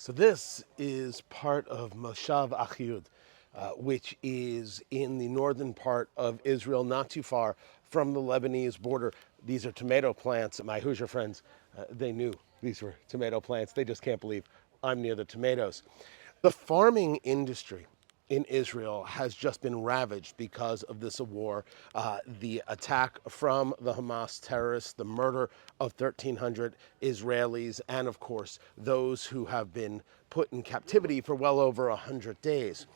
So this is part of Moshav Ahihud, which is in the northern part of Israel, not too far from the Lebanese border. These are tomato plants. My Hoosier friends, they knew these were tomato plants. They just can't believe I'm near the tomatoes. The farming industry in Israel has just been ravaged because of this war, the attack from the Hamas terrorists, the murder of 1,300 Israelis, and of course, those who have been put in captivity for well over 100 days.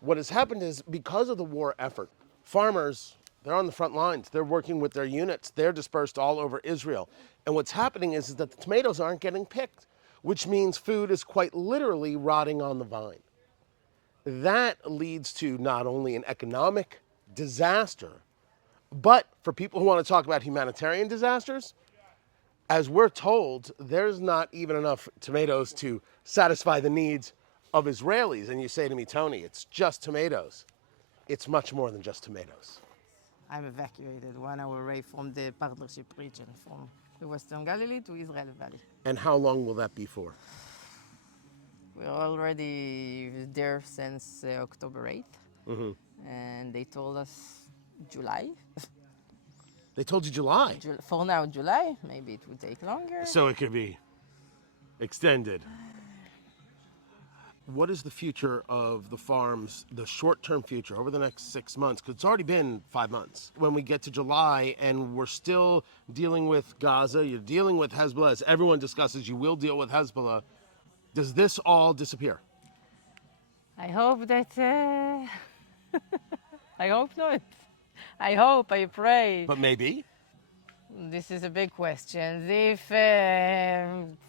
What has happened is because of the war effort, farmers, they're on the front lines. They're working with their units. They're dispersed all over Israel. And what's happening is that the tomatoes aren't getting picked, which means food is quite literally rotting on the vine. That leads to not only an economic disaster, but for people who want to talk about humanitarian disasters, as we're told, there's not even enough tomatoes to satisfy the needs of Israelis. And you say to me, Tony, it's just tomatoes. It's much more than just tomatoes. I'm evacuated 1 hour away from the partnership region, from the Western Galilee to Israel Valley. And how long will that be for? We're already there since October 8th, and they told us July. They told you July. For now, July. Maybe it will take longer. So it could be extended. What is the future of the farms, the short-term future over the next 6 months? Because it's already been 5 months. When we get to July and we're still dealing with Gaza, you're dealing with Hezbollah, as everyone discusses, you will deal with Hezbollah. Does this all disappear? I hope that... I hope not. I hope, I pray. But maybe? This is a big question. If,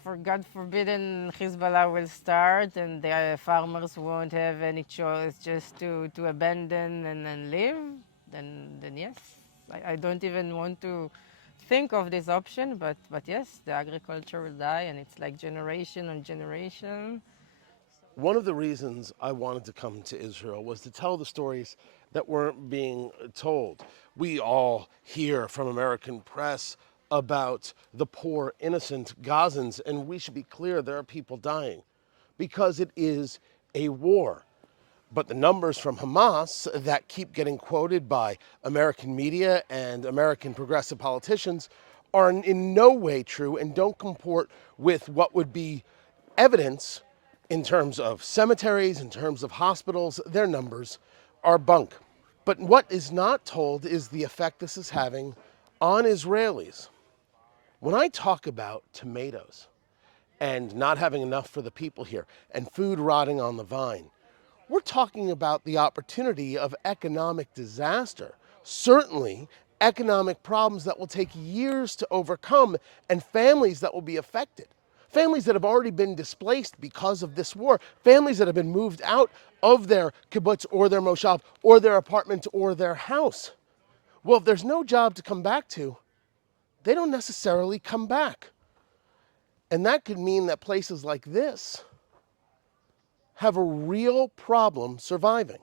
for God forbidden, Hezbollah will start and the farmers won't have any choice just to abandon and then leave, then yes. I don't even want to think of this option, but yes, the agriculture will die, and it's like generation on generation. One of the reasons I wanted to come to Israel was to tell the stories that weren't being told. We all hear from American press about the poor, innocent Gazans, and we should be clear there are people dying because it is a war. But the numbers from Hamas that keep getting quoted by American media and American progressive politicians are in no way true and don't comport with what would be evidence in terms of cemeteries, in terms of hospitals. Their numbers are bunk. But what is not told is the effect this is having on Israelis. When I talk about tomatoes and not having enough for the people here and food rotting on the vine, we're talking about the opportunity of economic disaster. Certainly, economic problems that will take years to overcome and families that will be affected. Families that have already been displaced because of this war. Families that have been moved out of their kibbutz or their moshav or their apartment or their house. Well, if there's no job to come back to, they don't necessarily come back. And that could mean that places like this have a real problem surviving.